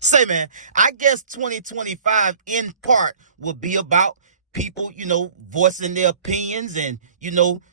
Say, man, I guess 2025 in part will be about people, voicing their opinions and,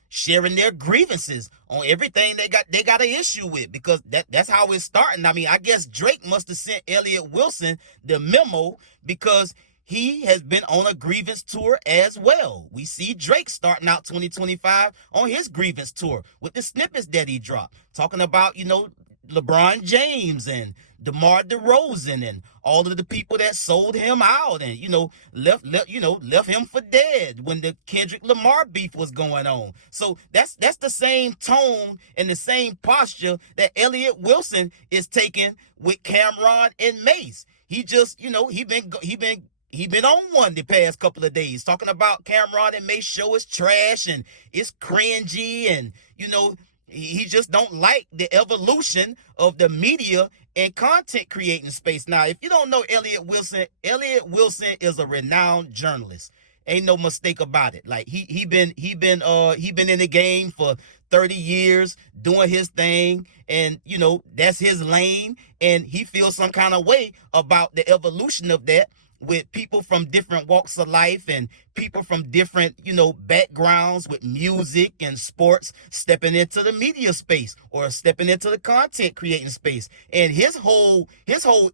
sharing their grievances on everything they got an issue with, because that's how it's starting. I mean, I guess Drake must have sent Elliott Wilson the memo because he has been on a grievance tour as well. We see Drake starting out 2025 on his grievance tour with the snippets that he dropped, talking about, LeBron James and DeMar DeRozan and all of the people that sold him out and left him for dead when the Kendrick Lamar beef was going on. So that's the same tone and the same posture that Elliott Wilson is taking with Cameron and MASE. He just he been on one the past couple of days talking about Cameron and MASE show is trash and it's cringy, and he just don't like the evolution of the media and content creating space. Now, if you don't know Elliott Wilson is a renowned journalist. Ain't no mistake about it. Like he been in the game for 30 years doing his thing, and that's his lane, and he feels some kind of way about the evolution of that, with people from different walks of life and people from different, backgrounds with music and sports stepping into the media space or stepping into the content creating space. And his whole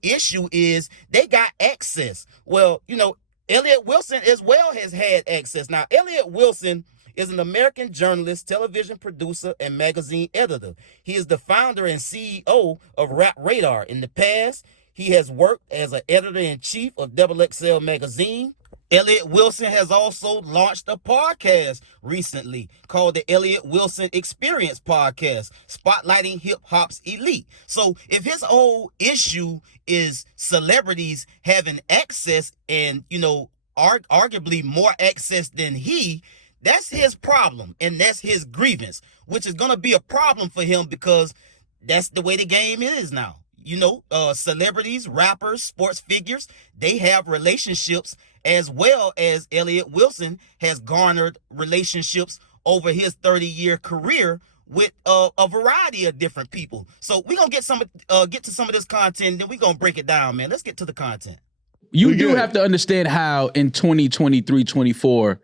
issue is they got access. Well, Elliott Wilson as well has had access. Now, Elliott Wilson is an American journalist, television producer, and magazine editor. He is the founder and CEO of Rap Radar. In the past, he has worked as an editor-in-chief of XXL magazine. Elliott Wilson has also launched a podcast recently called the Elliott Wilson Experience Podcast, spotlighting hip-hop's elite. So if his whole issue is celebrities having access and, arguably more access than that's his problem and that's his grievance, which is going to be a problem for him because that's the way the game is now. Celebrities, rappers, sports figures, they have relationships, as well as Elliott Wilson has garnered relationships over his 30-year career with a variety of different people. So we're going to get to some of this content, then we're going to break it down, man. Let's get to the content. You do have to understand how in 2023, 24,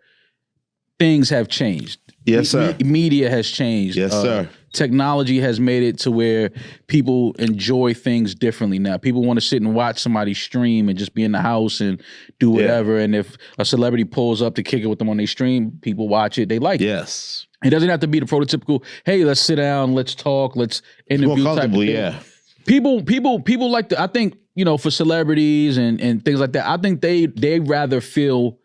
things have changed. Yes, sir. Media has changed. Yes, sir. Technology has made it to where people enjoy things differently now. People want to sit and watch somebody stream and just be in the house and do whatever. Yeah. And if a celebrity pulls up to kick it with them on their stream, people watch it. They like it. Yes. It doesn't have to be the prototypical, hey, let's sit down, let's talk, let's interview type of thing. Yeah. People like to, I think, for celebrities and things like that, I think they rather feel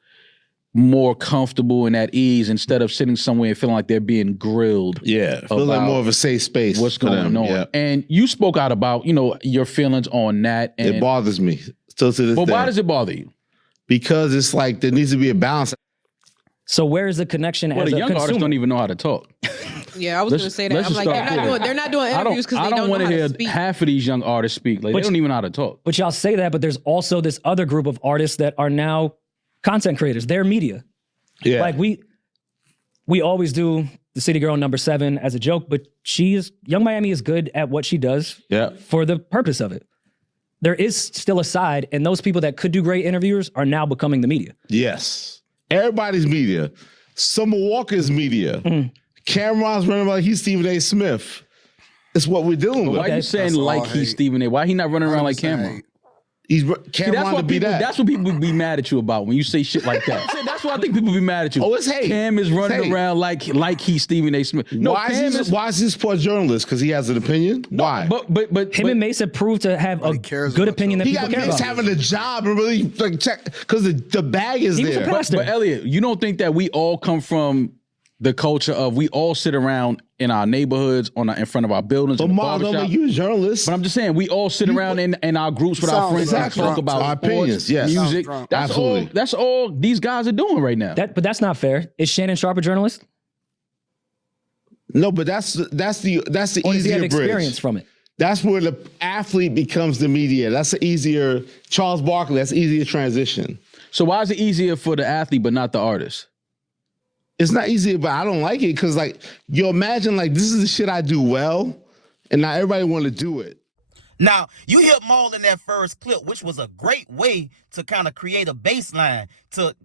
more comfortable and at ease instead of sitting somewhere and feeling like they're being grilled. Yeah, feel like more of a safe space. What's going on? Yeah. And you spoke out about, your feelings on that. And it bothers me still to this day. But why does it bother you? Because it's like there needs to be a balance. So where is the connection as a young consumer? artists don't even know how to talk. Yeah, I was going to say that. I'm like, they're not doing interviews because they don't know how to speak. Half of these young artists speak. Like, they don't even know how to talk. But y'all say that, but there's also this other group of artists that are now content creators. They're media. Yeah. Like we always do the City Girl #7 as a joke, but Young Miami is good at what she does for the purpose of it. There is still a side, and those people that could do great interviewers are now becoming the media. Yes. Everybody's media. Summer Walker's media. Cameron's running like he's Stephen A. Smith. It's what we're dealing with. Why are you saying like he's Stephen A? Why he not running around like Cameron? He's Cameron to be that. That's what people be mad at you about when you say shit like that. That's what I think people be mad at you. Oh, it's hate. Cam is running around like he's Stephen A. Smith. No, why is he support journalists? Because he has an opinion? Why? But him and MASE have proved to have a good opinion that people care about. He got MASE having a job and really like check because the bag is there. But Elliott, you don't think that we all come from the culture of we all sit around in our neighborhoods in front of our buildings. But Mark, don't make you a journalist. But I'm just saying we all sit around in our groups with our friends and talk about our opinions, music. That's all these guys are doing right now. But that's not fair. Is Shannon Sharp a journalist? No, but that's the or easier bridge. Experience from it. That's where the athlete becomes the media. That's the easier Charles Barkley. That's easier transition. So why is it easier for the athlete but not the artist? It's not easy, but I don't like it because, like, you imagine, like, this is the shit I do well, and now everybody want to do it. Now, you hit Maul in that first clip, which was a great way to kind of create a baseline to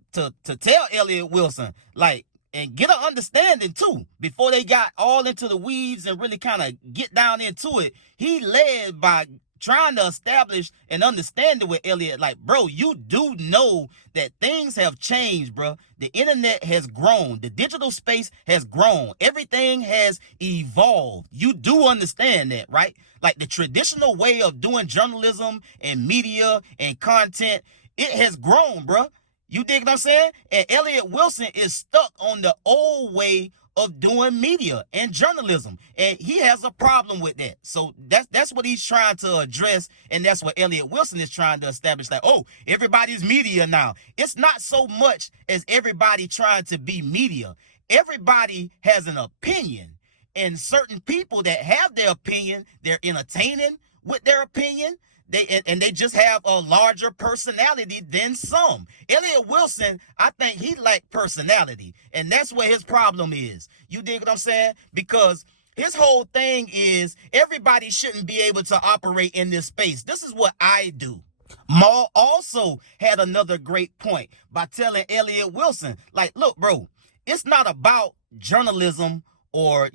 tell Elliott Wilson, like, and get an understanding too, before they got all into the weeds and really kind of get down into it. He led by trying to establish an understanding with Elliott, like, bro, you do know that things have changed, bro. The internet has grown. The digital space has grown. Everything has evolved. You do understand that, right? Like, the traditional way of doing journalism and media and content, it has grown, bro. You dig what I'm saying? And Elliott Wilson is stuck on the old way of doing media and journalism, and he has a problem with that. So that's what he's trying to address, and that's what Elliott Wilson is trying to establish, like, oh, everybody's media now. It's not so much as everybody trying to be media. Everybody has an opinion, and certain people that have their opinion, they're entertaining with their opinion. They just have a larger personality than some. Elliott Wilson, I think he lacked personality, and that's where his problem is. You dig what I'm saying? Because his whole thing is everybody shouldn't be able to operate in this space. This is what I do. Maul also had another great point by telling Elliott Wilson, like, look, bro, it's not about journalism or,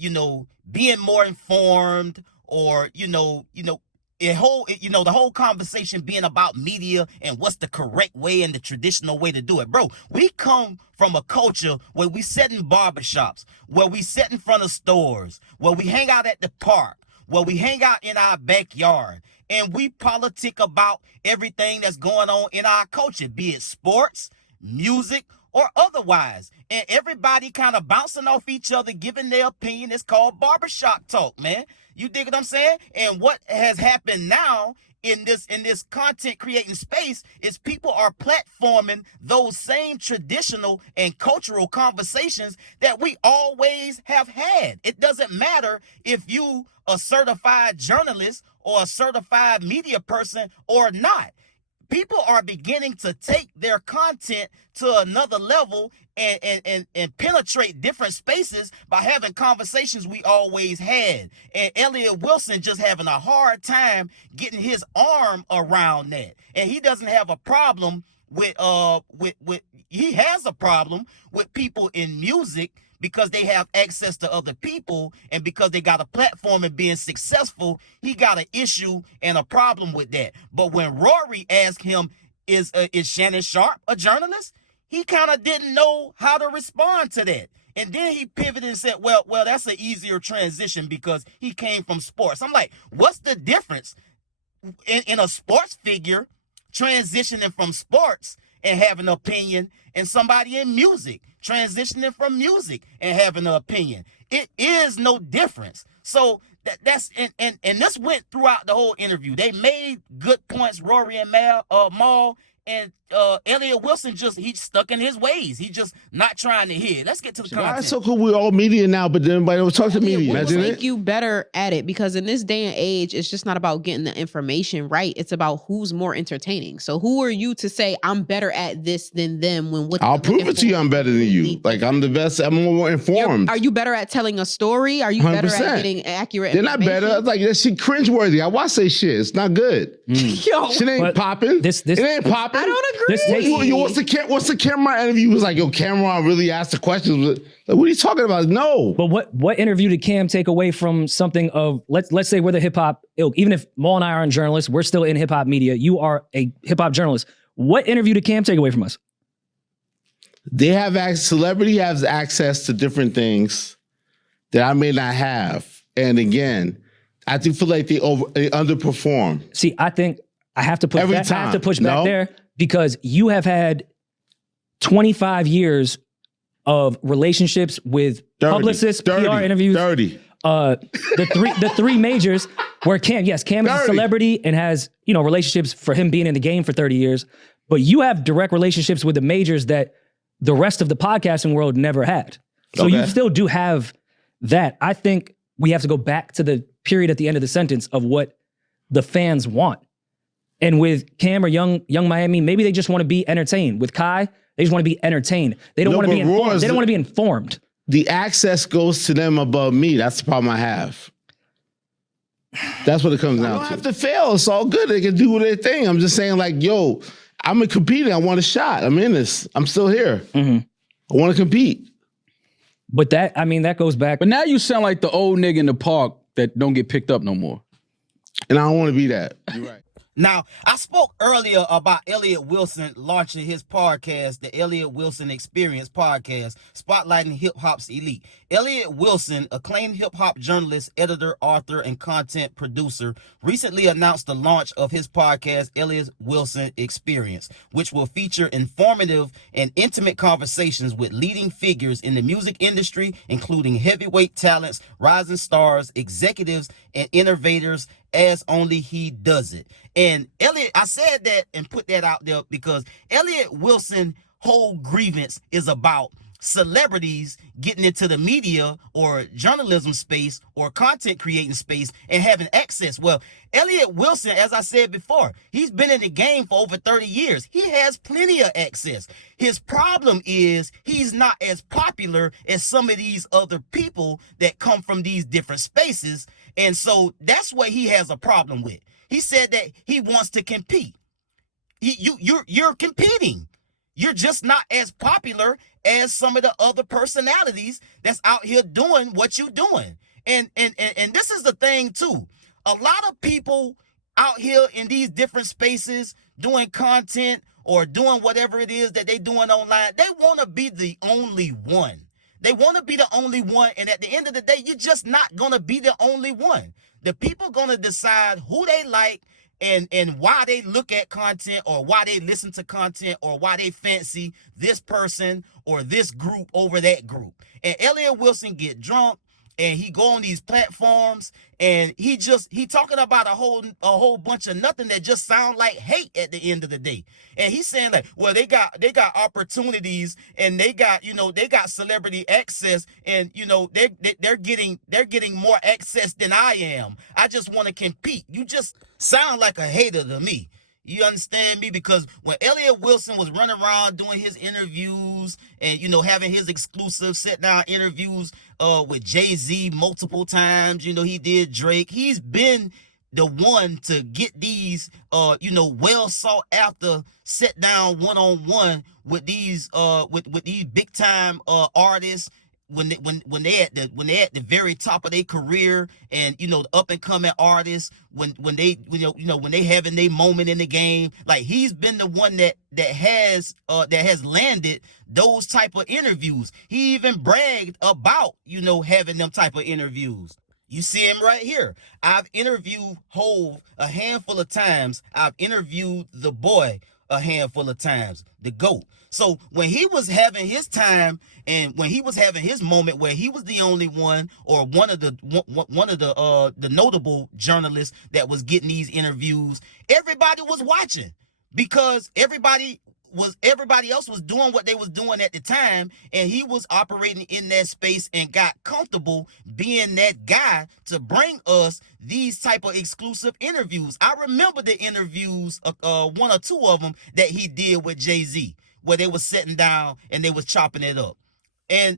being more informed or, the whole conversation being about media and what's the correct way and the traditional way to do it. Bro, we come from a culture where we sit in barbershops, where we sit in front of stores, where we hang out at the park, where we hang out in our backyard, and we politic about everything that's going on in our culture, be it sports, music, or otherwise. And everybody kind of bouncing off each other, giving their opinion. It's called barbershop talk, man. You dig what I'm saying? And what has happened now in this content creating space is people are platforming those same traditional and cultural conversations that we always have had. It doesn't matter if you a certified journalist or a certified media person or not. People are beginning to take their content to another level and penetrate different spaces by having conversations we always had. And Elliott Wilson just having a hard time getting his arm around that. And he doesn't have a problem he has a problem with people in music because they have access to other people, and because they got a platform and being successful, he got an issue and a problem with that. But when Rory asked him, is Shannon Sharpe a journalist? He kind of didn't know how to respond to that. And then he pivoted and said, well, that's an easier transition because he came from sports. I'm like, what's the difference in a sports figure transitioning from sports and having an opinion, and somebody in music transitioning from music and having an opinion? It is no difference. So that's and this went throughout the whole interview. They made good points, Rory and Maul, and Elliott Wilson he's stuck in his ways. He's just not trying to hear. Let's get to the content. That's so cool. We're all media now, but then nobody will talk to media. It will make you better at it, because in this day and age, it's just not about getting the information right. It's about who's more entertaining. So who are you to say I'm better at this than them? I'll prove it to you I'm better than you. Like, I'm the best. I'm more informed. Are you better at telling a story? Are you 100%. Better at getting accurate They're not better. Like, that shit cringeworthy. I watch that shit. It's not good. Yo, shit ain't popping. It ain't popping. I don't agree. What's the Cameron interview? Was like, yo, Cameron really asked the questions. Like, what are you talking about? No. But what interview did Cam take away from something of, let's say we're the hip hop ilk. Even if Maul and I aren't journalists, we're still in hip hop media. You are a hip hop journalist. What interview did Cam take away from us? They have celebrity has access to different things that I may not have. And again, I do feel like they underperform. See, I think I have to push back there, because you have had 25 years of relationships with publicists, PR interviews. The three majors where Cam is a celebrity and has, relationships for him being in the game for 30 years. But you have direct relationships with the majors that the rest of the podcasting world never had. So you still do have that. I think we have to go back to the period at the end of the sentence of what the fans want. And with Cam or Young Miami, maybe they just want to be entertained. With Kai, they just want to be entertained. They don't want to be informed. They don't want to be informed. The access goes to them above me. That's the problem I have. That's what it comes down to. They don't have to fail. It's all good. They can do their thing. I'm just saying, like, yo, I'm competing. I want a shot. I'm in this. I'm still here. I want to compete. But that goes back. But now you sound like the old nigga in the park that don't get picked up no more. And I don't want to be that. You're right. Now, I spoke earlier about Elliott Wilson launching his podcast, the Elliott Wilson Experience podcast, spotlighting hip-hop's elite. Elliott Wilson, acclaimed hip-hop journalist, editor, author, and content producer, recently announced the launch of his podcast, Elliott Wilson Experience, which will feature informative and intimate conversations with leading figures in the music industry, including heavyweight talents, rising stars, executives, and innovators, as only he does it. And Elliott, I said that and put that out there because Elliott Wilson whole grievance is about celebrities getting into the media or journalism space or content creating space and having access. Well, Elliott Wilson, as I said before, he's been in the game for over 30 years. He has plenty of access. His problem is he's not as popular as some of these other people that come from these different spaces. And so that's what he has a problem with. He said that he wants to compete. You're competing. You're just not as popular as some of the other personalities that's out here doing what you're doing. And this is the thing too. A lot of people out here in these different spaces doing content or doing whatever it is that they doing online, they want to be the only one. They want to be the only one. And at the end of the day, you're just not going to be the only one. The people going to decide who they like and why they look at content or why they listen to content or why they fancy this person or this group over that group. And Elliott Wilson get drunk and he go on these platforms and he talking about a whole bunch of nothing that just sound like hate at the end of the day. And he's saying like, well, they got opportunities and they got celebrity access and they're getting more access than I am. I just want to compete. You just sound like a hater to me. You understand me? Because when Elliott Wilson was running around doing his interviews and, having his exclusive sit-down interviews with Jay-Z multiple times, he did Drake. He's been the one to get these, well sought after sit-down one-on-one with these big-time artists. When they at the very top of their career and the up and coming artists when they having their moment in the game, like he's been the one that has landed those type of interviews. He even bragged about having them type of interviews. You see him right here. I've interviewed Hov a handful of times. I've interviewed the boy a handful of times, the GOAT. So when he was having his time and when he was having his moment where he was the only one or one of the notable journalists that was getting these interviews, everybody was watching because everybody else was doing what they was doing at the time, and he was operating in that space and got comfortable being that guy to bring us these type of exclusive interviews. I remember the interviews, one or two of them that he did with Jay-Z, where they was sitting down and they was chopping it up. And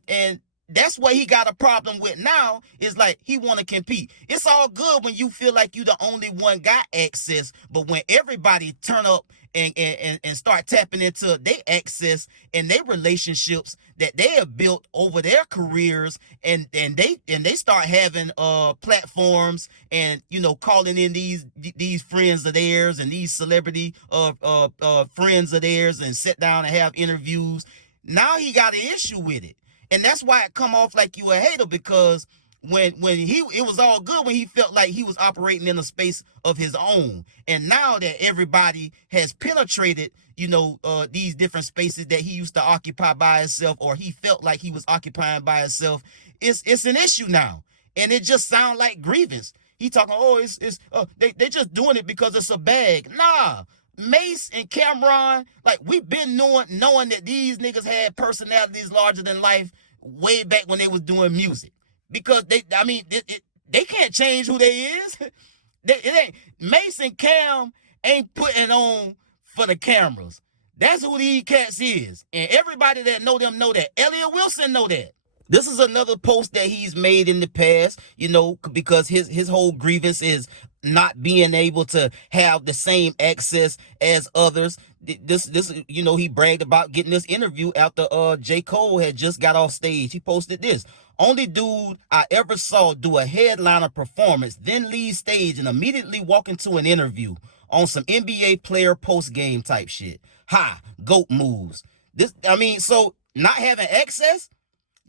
that's what he got a problem with now is like he want to compete. It's all good when you feel like you the only one got access, but when everybody turn up and start tapping into their access and their relationships that they have built over their careers and they start having platforms and calling in these friends of theirs and these celebrity friends of theirs and sit down and have interviews. Now he got an issue with it. And that's why it come off like you a hater, because when it was all good when he felt like he was operating in a space of his own. And now that everybody has penetrated, these different spaces that he used to occupy by himself, or he felt like he was occupying by himself, it's an issue now. And it just sounds like grievance. He talking, they just doing it because it's a bag. Nah. Mace and Cameron, like we've been knowing that these niggas had personalities larger than life way back when they was doing music, because they can't change who they is. It ain't Mace and Cam ain't putting on for the cameras. That's who these cats is, and everybody that know them know that. Elliott Wilson know that. This is another post that he's made in the past, you know, because his whole grievance is not being able to have the same access as others. This you know, he bragged about getting this interview after J. Cole had just got off stage. He posted this. Only dude I ever saw do a headliner performance, then leave stage and immediately walk into an interview on some NBA player post game type shit. Ha, GOAT moves. So not having access,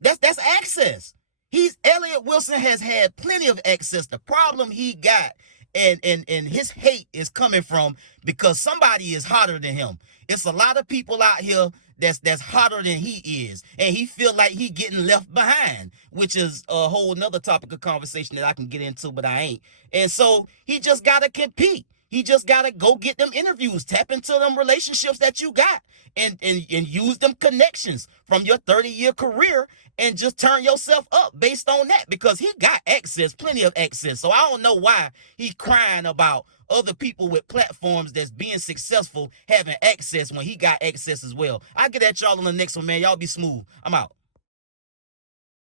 that's access. Elliott Wilson has had plenty of access. The problem he got and his hate is coming from because somebody is hotter than him. It's a lot of people out here that's hotter than he is, and he feel like he getting left behind, which is a whole nother topic of conversation that I can get into, but I ain't. And so he just gotta compete. He just gotta go get them interviews, tap into them relationships that you got, and use them connections from your 30-year career, and just turn yourself up based on that, because he got access, plenty of access. So I don't know why he crying about other people with platforms that's being successful having access when he got access as well. I'll get at y'all on the next one, man. Y'all be smooth. I'm out.